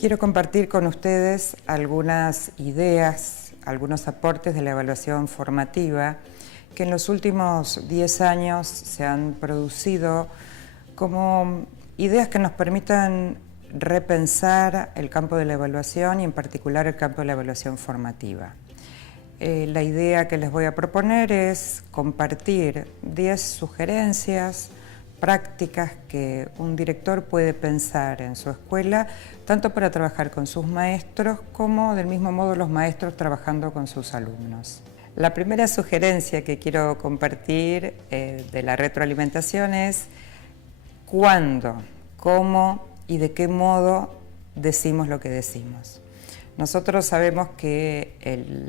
Quiero compartir con ustedes algunas ideas, algunos aportes de la evaluación formativa que en los últimos 10 años se han producido como ideas que nos permitan repensar el campo de la evaluación y en particular el campo de la evaluación formativa. La idea que les voy a proponer es compartir 10 sugerencias prácticas que un director puede pensar en su escuela, tanto para trabajar con sus maestros como del mismo modo los maestros trabajando con sus alumnos. La primera sugerencia que quiero compartir de la retroalimentación es cuándo, cómo y de qué modo decimos lo que decimos. Nosotros sabemos que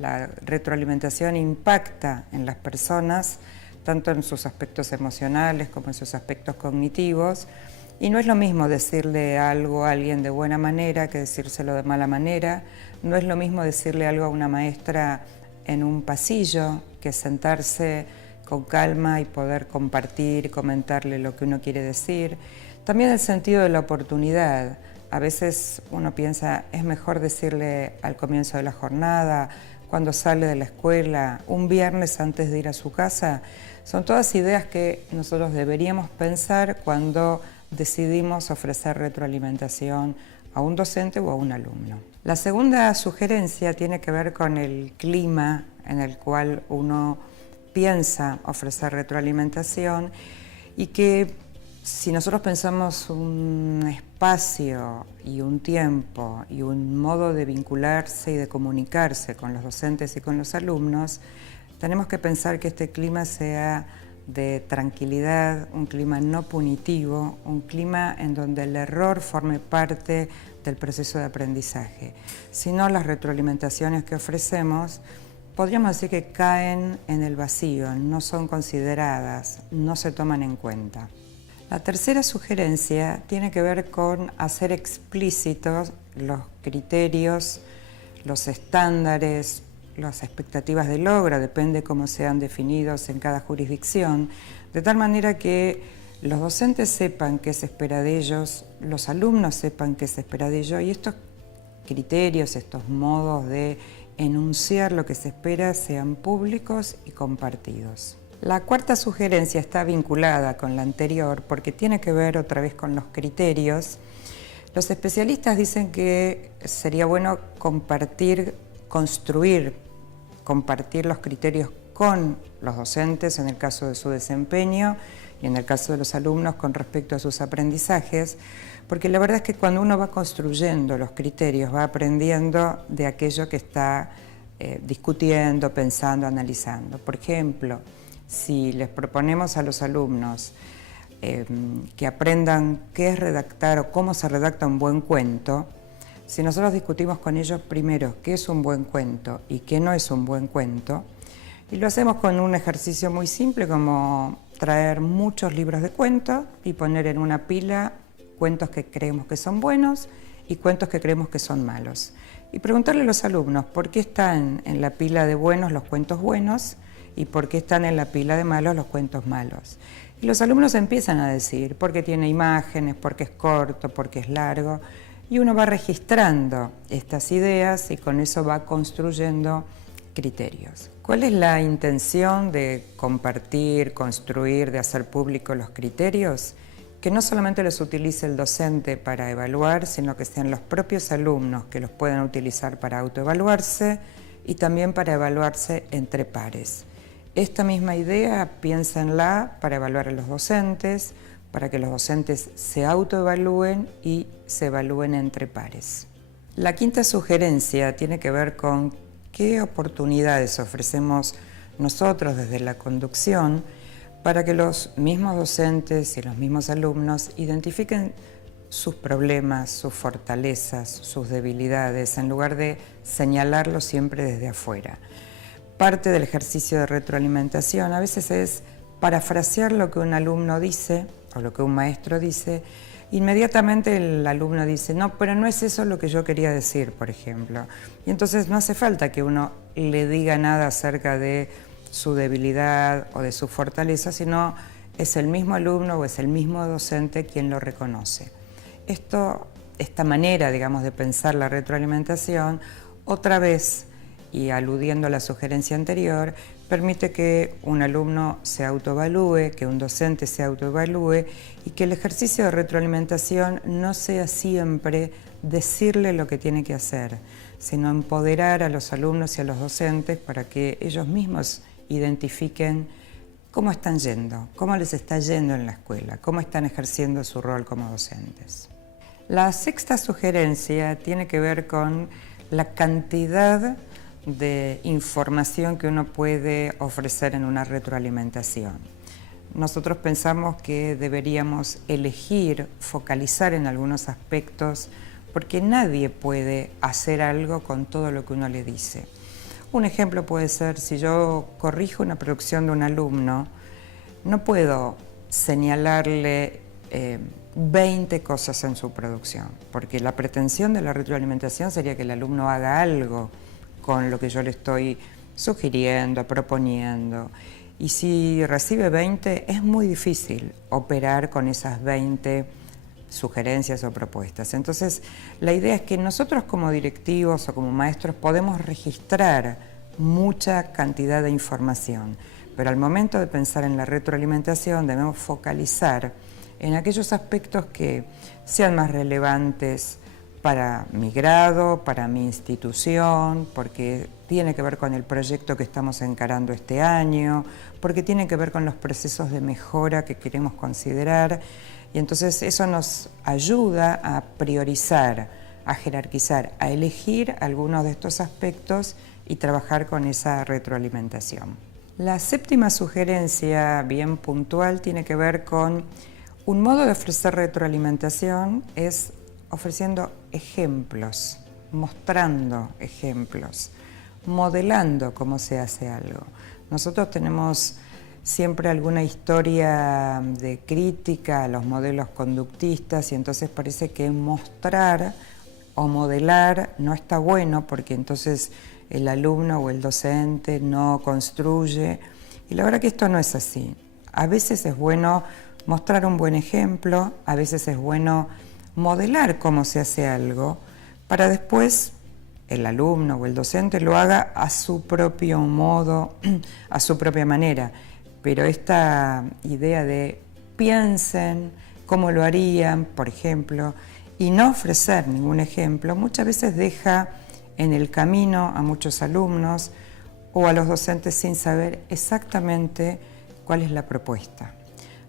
la retroalimentación impacta en las personas, tanto en sus aspectos emocionales como en sus aspectos cognitivos, y no es lo mismo decirle algo a alguien de buena manera que decírselo de mala manera, no es lo mismo decirle algo a una maestra en un pasillo que sentarse con calma y poder compartir y comentarle lo que uno quiere decir. También el sentido de la oportunidad. A veces uno piensa, es mejor decirle al comienzo de la jornada, cuando sale de la escuela, un viernes antes de ir a su casa. Son todas ideas que nosotros deberíamos pensar cuando decidimos ofrecer retroalimentación a un docente o a un alumno. La segunda sugerencia tiene que ver con el clima en el cual uno piensa ofrecer retroalimentación y que si nosotros pensamos un espacio y un tiempo y un modo de vincularse y de comunicarse con los docentes y con los alumnos, tenemos que pensar que este clima sea de tranquilidad, un clima no punitivo, un clima en donde el error forme parte del proceso de aprendizaje. Si no, las retroalimentaciones que ofrecemos podríamos decir que caen en el vacío, no son consideradas, no se toman en cuenta. La tercera sugerencia tiene que ver con hacer explícitos los criterios, los estándares, las expectativas de logro, depende cómo sean definidos en cada jurisdicción, de tal manera que los docentes sepan qué se espera de ellos, los alumnos sepan qué se espera de ellos y estos criterios, estos modos de enunciar lo que se espera sean públicos y compartidos. La cuarta sugerencia está vinculada con la anterior porque tiene que ver otra vez con los criterios. Los especialistas dicen que sería bueno compartir los criterios con los docentes en el caso de su desempeño y en el caso de los alumnos con respecto a sus aprendizajes, porque la verdad es que cuando uno va construyendo los criterios, va aprendiendo de aquello que está discutiendo, pensando, analizando. Por ejemplo, si les proponemos a los alumnos que aprendan qué es redactar o cómo se redacta un buen cuento, si nosotros discutimos con ellos primero qué es un buen cuento y qué no es un buen cuento, y lo hacemos con un ejercicio muy simple como traer muchos libros de cuentos y poner en una pila cuentos que creemos que son buenos y cuentos que creemos que son malos. Y preguntarle a los alumnos por qué están en la pila de buenos los cuentos buenos y por qué están en la pila de malos los cuentos malos. Y los alumnos empiezan a decir porque tiene imágenes, porque es corto, porque es largo, y uno va registrando estas ideas y con eso va construyendo criterios. ¿Cuál es la intención de compartir, construir, de hacer público los criterios? Que no solamente los utilice el docente para evaluar, sino que sean los propios alumnos que los puedan utilizar para autoevaluarse y también para evaluarse entre pares. Esta misma idea piénsenla para evaluar a los docentes, para que los docentes se autoevalúen y se evalúen entre pares. La quinta sugerencia tiene que ver con qué oportunidades ofrecemos nosotros desde la conducción para que los mismos docentes y los mismos alumnos identifiquen sus problemas, sus fortalezas, sus debilidades, en lugar de señalarlos siempre desde afuera. Parte del ejercicio de retroalimentación a veces es parafrasear lo que un alumno dice o lo que un maestro dice. Inmediatamente el alumno dice, no, pero no es eso lo que yo quería decir, por ejemplo. Y entonces no hace falta que uno le diga nada acerca de su debilidad o de su fortaleza, sino es el mismo alumno o es el mismo docente quien lo reconoce. Esto esta manera, digamos, de pensar la retroalimentación, otra vez, y aludiendo a la sugerencia anterior, permite que un alumno se autoevalúe, que un docente se autoevalúe y que el ejercicio de retroalimentación no sea siempre decirle lo que tiene que hacer, sino empoderar a los alumnos y a los docentes para que ellos mismos identifiquen cómo están yendo, cómo les está yendo en la escuela, cómo están ejerciendo su rol como docentes. La sexta sugerencia tiene que ver con la cantidad de información que uno puede ofrecer en una retroalimentación. Nosotros pensamos que deberíamos elegir, focalizar en algunos aspectos, porque nadie puede hacer algo con todo lo que uno le dice. Un ejemplo puede ser, si yo corrijo una producción de un alumno, no puedo señalarle 20 cosas en su producción, porque la pretensión de la retroalimentación sería que el alumno haga algo con lo que yo le estoy sugiriendo, proponiendo. Y si recibe 20, es muy difícil operar con esas 20 sugerencias o propuestas. Entonces, la idea es que nosotros como directivos o como maestros podemos registrar mucha cantidad de información, pero al momento de pensar en la retroalimentación debemos focalizar en aquellos aspectos que sean más relevantes para mi grado, para mi institución, porque tiene que ver con el proyecto que estamos encarando este año, porque tiene que ver con los procesos de mejora que queremos considerar, y entonces eso nos ayuda a priorizar, a jerarquizar, a elegir algunos de estos aspectos y trabajar con esa retroalimentación. La séptima sugerencia, bien puntual, tiene que ver con un modo de ofrecer retroalimentación es ofreciendo ejemplos, mostrando ejemplos, modelando cómo se hace algo. Nosotros tenemos siempre alguna historia de crítica a los modelos conductistas y entonces parece que mostrar o modelar no está bueno porque entonces el alumno o el docente no construye. Y la verdad que esto no es así. A veces es bueno mostrar un buen ejemplo, a veces es bueno modelar cómo se hace algo para después el alumno o el docente lo haga a su propio modo, a su propia manera. Pero esta idea de piensen cómo lo harían, por ejemplo, y no ofrecer ningún ejemplo, muchas veces deja en el camino a muchos alumnos o a los docentes sin saber exactamente cuál es la propuesta.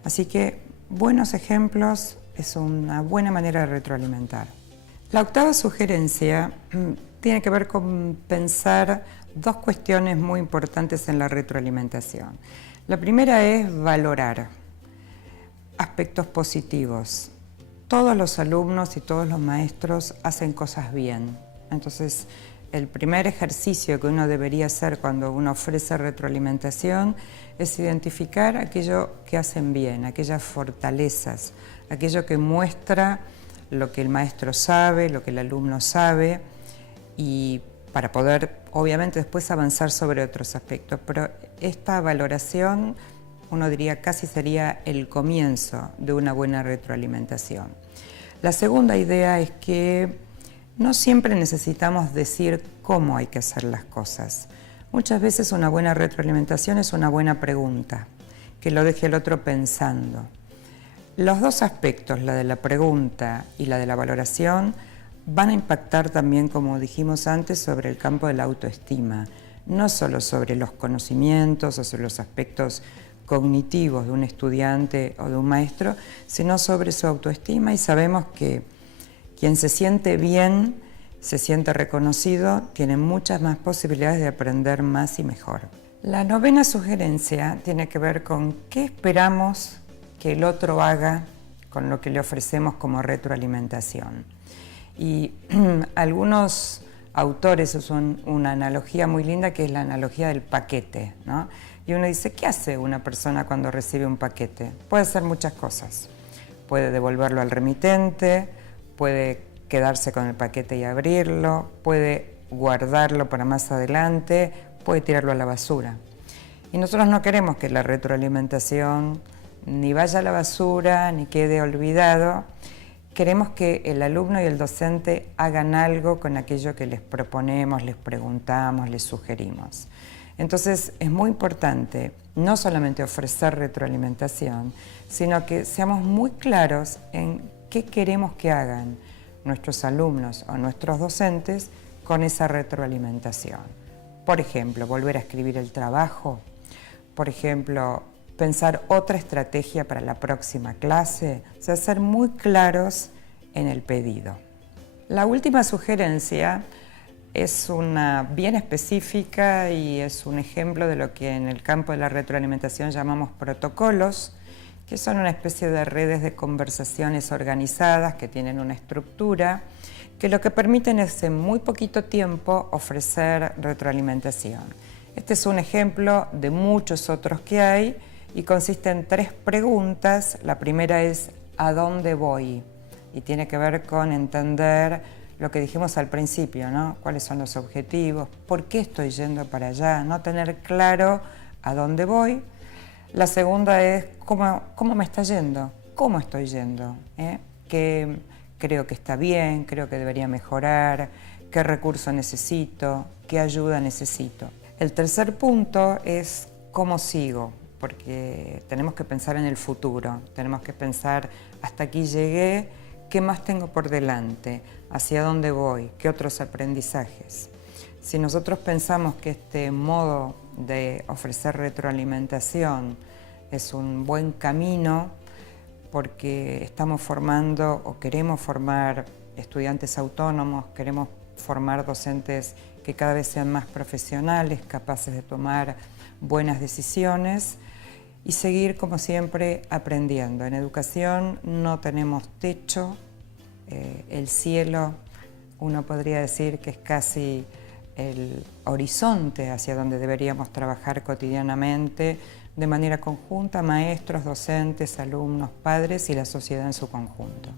Así que buenos ejemplos es una buena manera de retroalimentar. La octava sugerencia tiene que ver con pensar dos cuestiones muy importantes en la retroalimentación. La primera es valorar aspectos positivos. Todos los alumnos y todos los maestros hacen cosas bien. Entonces, el primer ejercicio que uno debería hacer cuando uno ofrece retroalimentación es identificar aquello que hacen bien, aquellas fortalezas, aquello que muestra lo que el maestro sabe, lo que el alumno sabe, y para poder, obviamente, después avanzar sobre otros aspectos. Pero esta valoración, uno diría, casi sería el comienzo de una buena retroalimentación. La segunda idea es que no siempre necesitamos decir cómo hay que hacer las cosas. Muchas veces una buena retroalimentación es una buena pregunta, que lo deje el otro pensando. Los dos aspectos, la de la pregunta y la de la valoración, van a impactar también, como dijimos antes, sobre el campo de la autoestima, no solo sobre los conocimientos o sobre los aspectos cognitivos de un estudiante o de un maestro, sino sobre su autoestima, y sabemos que quien se siente bien, se siente reconocido, tiene muchas más posibilidades de aprender más y mejor. La novena sugerencia tiene que ver con qué esperamos que el otro haga con lo que le ofrecemos como retroalimentación. Y algunos autores usan una analogía muy linda que es la analogía del paquete, ¿no? Y uno dice, ¿qué hace una persona cuando recibe un paquete? Puede hacer muchas cosas. Puede devolverlo al remitente, puede quedarse con el paquete y abrirlo, puede guardarlo para más adelante, puede tirarlo a la basura. Y nosotros no queremos que la retroalimentación ni vaya a la basura, ni quede olvidado. queremos que el alumno y el docente hagan algo con aquello que les proponemos, les preguntamos, les sugerimos. Entonces es muy importante no solamente ofrecer retroalimentación, sino que seamos muy claros en qué queremos que hagan nuestros alumnos o nuestros docentes con esa retroalimentación. Por ejemplo, volver a escribir el trabajo, por ejemplo, pensar otra estrategia para la próxima clase, o sea, ser muy claros en el pedido. La última sugerencia es una bien específica y es un ejemplo de lo que en el campo de la retroalimentación llamamos protocolos, que son una especie de redes de conversaciones organizadas que tienen una estructura, que lo que permiten es en muy poquito tiempo ofrecer retroalimentación. Este es un ejemplo de muchos otros que hay y consiste en 3 preguntas. La primera es ¿a dónde voy? Y tiene que ver con entender lo que dijimos al principio, ¿no? ¿Cuáles son los objetivos? ¿Por qué estoy yendo para allá? No tener claro a dónde voy. La segunda es ¿cómo me está yendo? ¿Cómo estoy yendo? ¿Qué creo que está bien? ¿Creo que debería mejorar? ¿Qué recurso necesito? ¿Qué ayuda necesito? El tercer punto es ¿cómo sigo? Porque tenemos que pensar en el futuro, tenemos que pensar hasta aquí llegué, ¿qué más tengo por delante? ¿Hacia dónde voy? ¿Qué otros aprendizajes? Si nosotros pensamos que este modo de ofrecer retroalimentación es un buen camino porque estamos formando o queremos formar estudiantes autónomos, queremos formar docentes que cada vez sean más profesionales, capaces de tomar buenas decisiones y seguir, como siempre, aprendiendo. En educación no tenemos techo, el cielo, uno podría decir que es casi el horizonte hacia donde deberíamos trabajar cotidianamente, de manera conjunta, maestros, docentes, alumnos, padres y la sociedad en su conjunto.